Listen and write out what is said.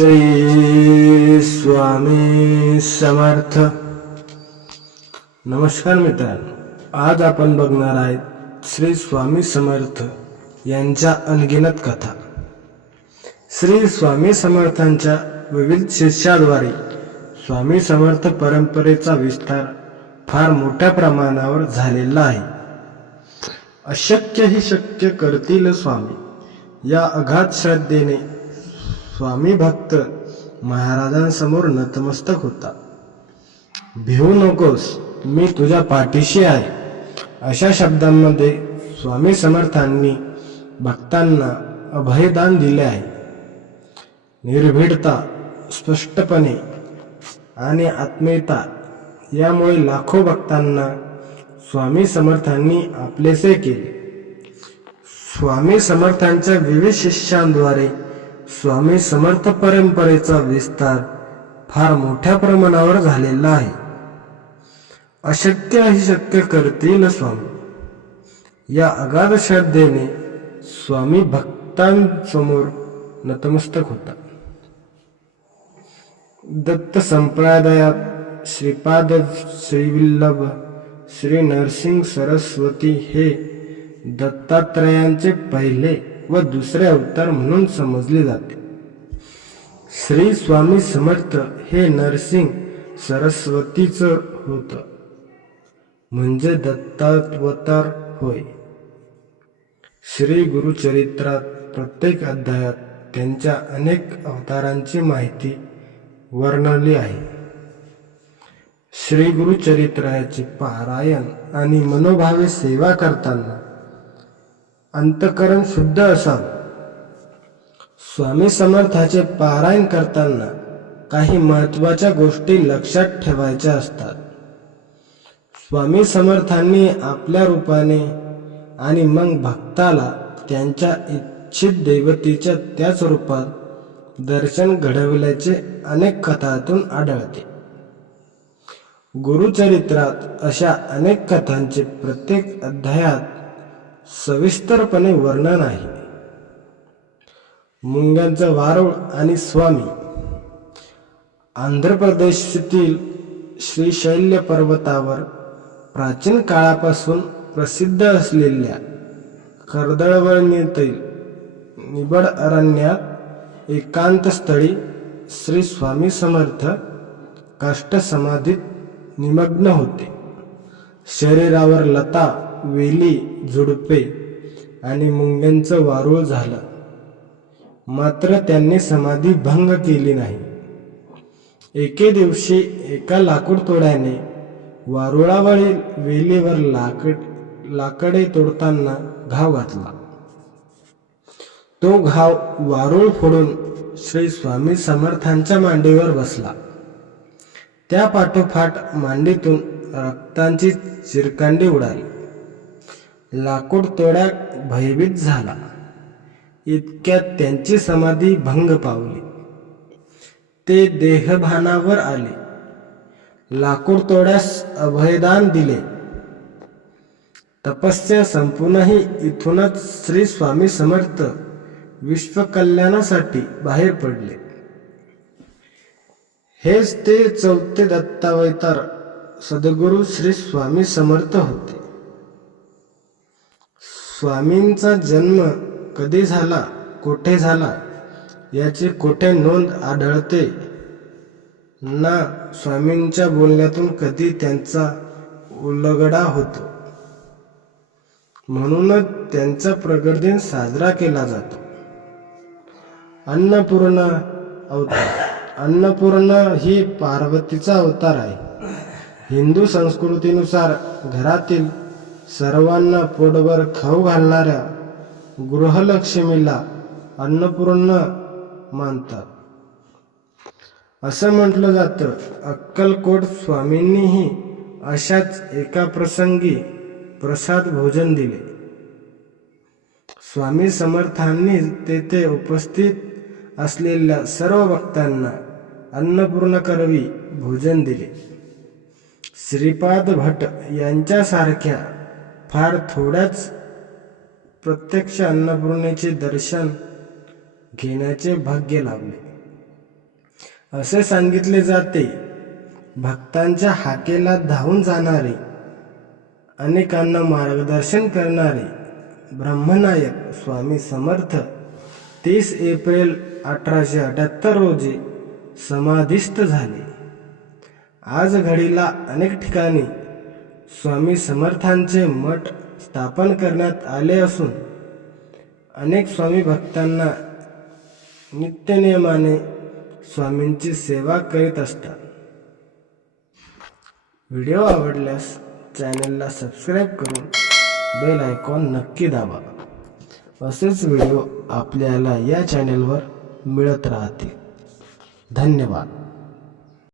श्री स्वामी समर्थ. नमस्कार मित्रांनो, आज आपण बघणार आहेत श्री स्वामी समर्थ यांच्या अनगिनत कथा. श्री स्वामी समर्थांच्या विविध शिष्याद्वारे स्वामी समर्थ परंपरेचा विस्तार फार मोठ्या प्रमाणावर झालेला आहे. अशक्य ही शक्य करतील स्वामी या अगाध श्रद्धेने स्वामी भक्त महाराजांसमोर नतमस्तक होता. भिवू नकोस, मी तुझ्या पाठीशी आहे, अशा शब्दांमध्ये स्वामी समर्थांनी भक्तांना अभयदान दिले आहे. निर्भीडता, स्पष्टपणे आणि आत्मीयता यामुळे लाखो भक्तांना स्वामी समर्थांनी आपलेसे केले. स्वामी समर्थांच्या विविध शिष्यांद्वारे स्वामी समर्थ परंपरेचा विस्तार फार मोठ्या प्रमाणावर झालेला आहे. अशक्य ही शक्य करतील स्वामी या अगाध श्रद्धेने स्वामी भक्तांसमोर नतमस्तक होता. दत्त संप्रदायात श्रीपाद, श्रीवल्लभ, श्री नरसिंह सरस्वती हे दत्तात्रयांचे पहिले व दुसरे अवतार म्हणून समजले जाते. श्री स्वामी समर्थ हे नरसिंह सरस्वतीच होत, म्हणजे दत्तावतार होय. श्री गुरुचरित्रात प्रत्येक अध्यायात त्यांच्या अनेक अवतारांची माहिती वर्णवली आहे. श्री गुरुचरित्राचे पारायण आणि मनोभावे सेवा करताना अंतःकरण शुद्ध असावे. स्वामी समर्थाचे पारायण करताना काही महत्त्वाच्या गोष्टी लक्षात ठेवायच्या असतात. स्वामी समर्थांनी आपल्या रूपाने आणि मग भक्ताला त्यांच्या इच्छित दैवतीच्या त्याच रूपात दर्शन घडविल्याचे अनेक कथांतून आढळते. गुरुचरित्रात अशा अनेक कथांचे प्रत्येक अध्यायात सविस्तरपणे वर्णन आहे. मुंग्यांचा वारुळ आणि स्वामी. आंध्र प्रदेशातील श्रीशैल्य पर्वतावर प्राचीन काळापासून प्रसिद्ध असलेल्या कर्दळवनातील निबड अरण्यात एकांत स्थळी श्री स्वामी समर्थ काष्ठसमाधीत निमग्न होते. शरीरावर लता, वेली, झुडपे आणि मुंग्यांचं वारुळ झालं, मात्र त्यांनी समाधी भंग केली नाही. एके दिवशी एका लाकूड तोड्याने वारुळावरील वेलीवर लाकडे तोडताना घाव घातला. तो घाव वारुळ फोडून श्री स्वामी समर्थांच्या मांडीवर बसला. त्या पाठोपाठ मांडीतून रक्तांची चिरकांडी उडाली. लाकूड तोड्या भयभीत झाला. इतक्यात त्यांची समाधी भंग पावली. ते देहभानावर आले. लाकूड तोड्यास अभयदान दिले. तपस्या संपूनही इथूनच श्री स्वामी समर्थ विश्वकल्याणासाठी बाहेर पडले. हेच ते चौथे दत्तावतार सद्गुरू श्री स्वामी समर्थ होते. स्वामींचा जन्म कधी झाला, कोठे झाला याची कोठे नोंद आढळते ना. स्वामींच्या बोलण्यातून कधी त्यांचा उलगडा होतो. म्हणूनच त्यांचा प्रगट दिन साजरा केला जातो. अन्नपूर्णा अवतार. अन्नपूर्णा ही पार्वतीचा अवतार आहे. हिंदू संस्कृतीनुसार घरातील सर्वांना पोटभर खाऊ घालणाऱ्या गृहलक्ष्मीला अन्नपूर्णा मानतात. असं म्हटलं जातं. अक्कलकोट स्वामींनीही अशाच एका प्रसंगी प्रसाद भोजन दिले. स्वामी समर्थांनी तेथे उपस्थित असलेल्या सर्व भक्तांना अन्नपूर्णा करवी भोजन दिले. श्रीपाद भट यांच्यासारख्या फार थोड्याच प्रत्यक्ष अन्नपूर्णेचे दर्शन घेण्याचे भाग्य लाभले. असे सांगितले जाते. भक्तांच्या हाकेला धावून जाणारे, अनेकांना मार्गदर्शन करणारे ब्रह्मनायक स्वामी समर्थ 30 एप्रिल 1878 रोजी समाधिस्थ झाले. आज घडीला अनेक ठिकाणी स्वामी समर्थांचे मठ स्थापन करण्यात आले असून अनेक स्वामी भक्तांना नित्यनियमाने स्वामींची सेवा करीत असतात. व्हिडिओ आवडल्यास चॅनलला सबस्क्राईब करून बेल आयकॉन नक्की दाबा. असेच व्हिडिओ आपल्याला या चॅनलवर मिळत राहतील. धन्यवाद.